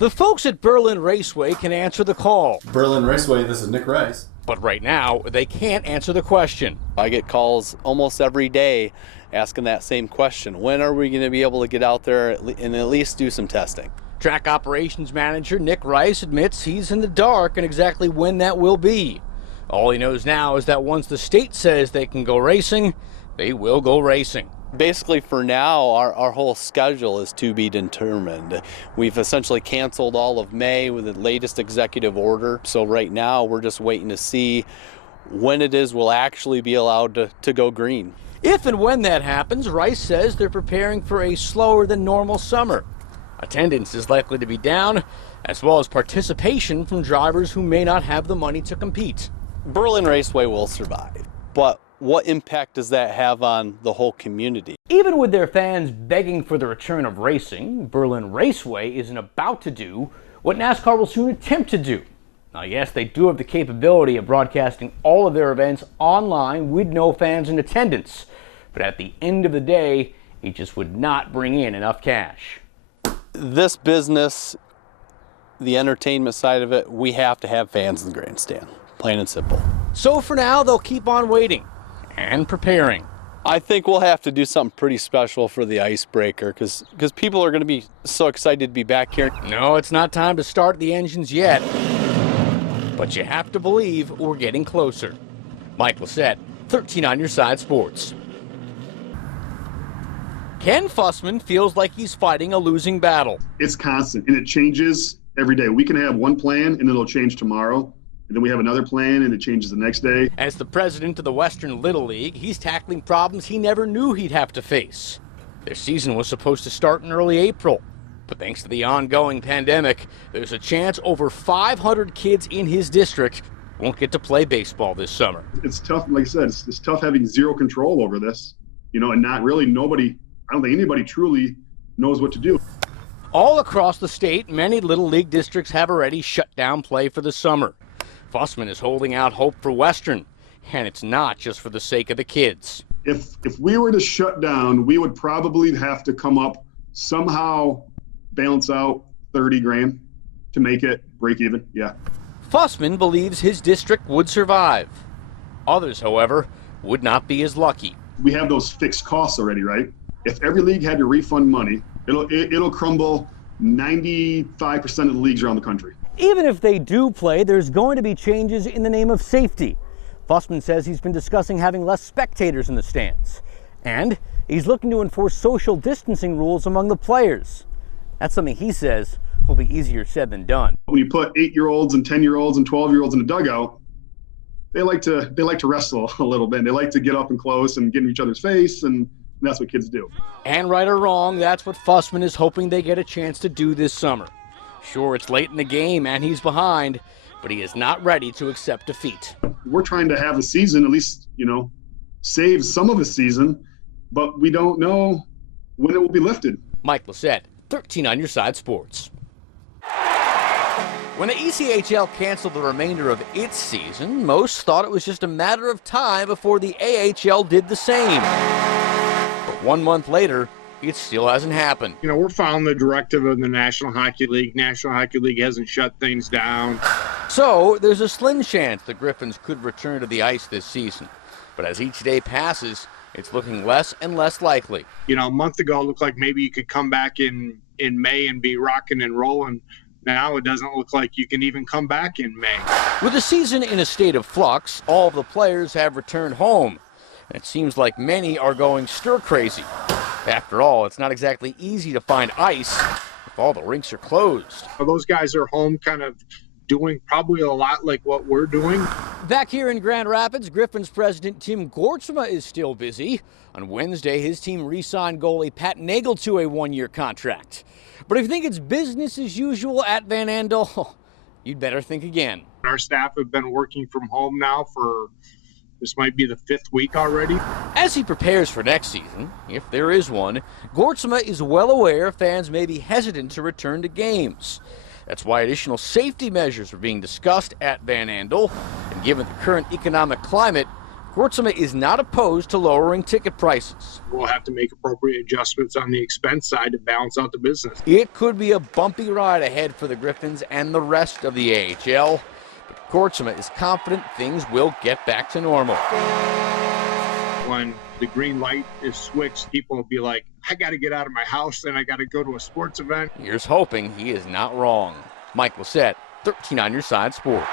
The folks at Berlin Raceway can answer the call. Berlin Raceway, this is Nick Rice. But right now, they can't answer the question. I get calls almost every day asking that same question. When are we going to be able to get out there and at least do some testing? Track operations manager Nick Rice admits he's in the dark on exactly when that will be. All he knows now is that once the state says they can go racing, they will go racing. Basically, for now, our whole schedule is to be determined. We've essentially canceled all of May with the latest executive order. So right now, we're just waiting to see when it is we'll actually be allowed to go green. If and when that happens, Rice says they're preparing for a slower than normal summer. Attendance is likely to be down, as well as participation from drivers who may not have the money to compete. Berlin Raceway will survive, but what impact does that have on the whole community? Even with their fans begging for the return of racing, Berlin Raceway isn't about to do what NASCAR will soon attempt to do. Now, yes, they do have the capability of broadcasting all of their events online with no fans in attendance, but at the end of the day, it just would not bring in enough cash. This business, the entertainment side of it, we have to have fans in the grandstand, plain and simple. So for now, they'll keep on waiting and preparing. I think we'll have to do something pretty special for the icebreaker because people are going to be so excited to be back here. No, it's not time to start the engines yet, but you have to believe we're getting closer. Mike Lissette, 13 on Your Side Sports. Ken Fussman feels like he's fighting a losing battle. It's constant and it changes every day. We can have one plan and it'll change tomorrow. And then we have another plan and it changes the next day. As the president of the Western Little League, he's tackling problems he never knew he'd have to face. Their season was supposed to start in early April, but thanks to the ongoing pandemic, there's a chance over 500 kids in his district won't get to play baseball this summer. It's tough, like I said, it's tough having zero control over this, and not really I don't think anybody truly knows what to do. All across the state, many Little League districts have already shut down play for the summer. Fussman is holding out hope for Western, and it's not just for the sake of the kids. If we were to shut down, we would probably have to come up somehow balance out 30 grand to make it break even. Yeah. Fussman believes his district would survive. Others, however, would not be as lucky. We have those fixed costs already, right? If every league had to refund money, it'll crumble 95% of the leagues around the country. Even if they do play, there's going to be changes in the name of safety. Fussman says he's been discussing having less spectators in the stands. And he's looking to enforce social distancing rules among the players. That's something he says will be easier said than done. When you put 8-year-olds and 10-year-olds and 12-year-olds in a dugout, they like to wrestle a little bit. They like to get up and close and get in each other's face, and that's what kids do. And right or wrong, that's what Fussman is hoping they get a chance to do this summer. Sure, it's late in the game and he's behind, but he is not ready to accept defeat. We're trying to have the season, at least, save some of the season, but we don't know when it will be lifted. Mike Lissette, 13 on Your Side Sports. When the ECHL canceled the remainder of its season, most thought it was just a matter of time before the AHL did the same. But 1 month later, it still hasn't happened. We're following the directive of the National Hockey League. National Hockey League hasn't shut things down. So there's a slim chance the Griffins could return to the ice this season. But as each day passes, it's looking less and less likely. A month ago, it looked like maybe you could come back in May and be rocking and rolling. Now it doesn't look like you can even come back in May. With the season in a state of flux, all of the players have returned home. And it seems like many are going stir-crazy. After all, it's not exactly easy to find ice if all the rinks are closed. Those guys are home kind of doing probably a lot like what we're doing. Back here in Grand Rapids, Griffins president Tim Gortsma is still busy. On Wednesday, his team re-signed goalie Pat Nagel to a 1-year contract. But if you think it's business as usual at Van Andel, you'd better think again. Our staff have been working from home now for this might be the 5th week already. As he prepares for next season, if there is one, Gortsma is well aware fans may be hesitant to return to games. That's why additional safety measures are being discussed at Van Andel. And given the current economic climate, Kortsma is not opposed to lowering ticket prices. We'll have to make appropriate adjustments on the expense side to balance out the business. It could be a bumpy ride ahead for the Griffins and the rest of the AHL, but Kortsma is confident things will get back to normal. When the green light is switched, people will be like, I got to get out of my house and I got to go to a sports event. Here's hoping he is not wrong. Mike Lissette, 13 on your side sports.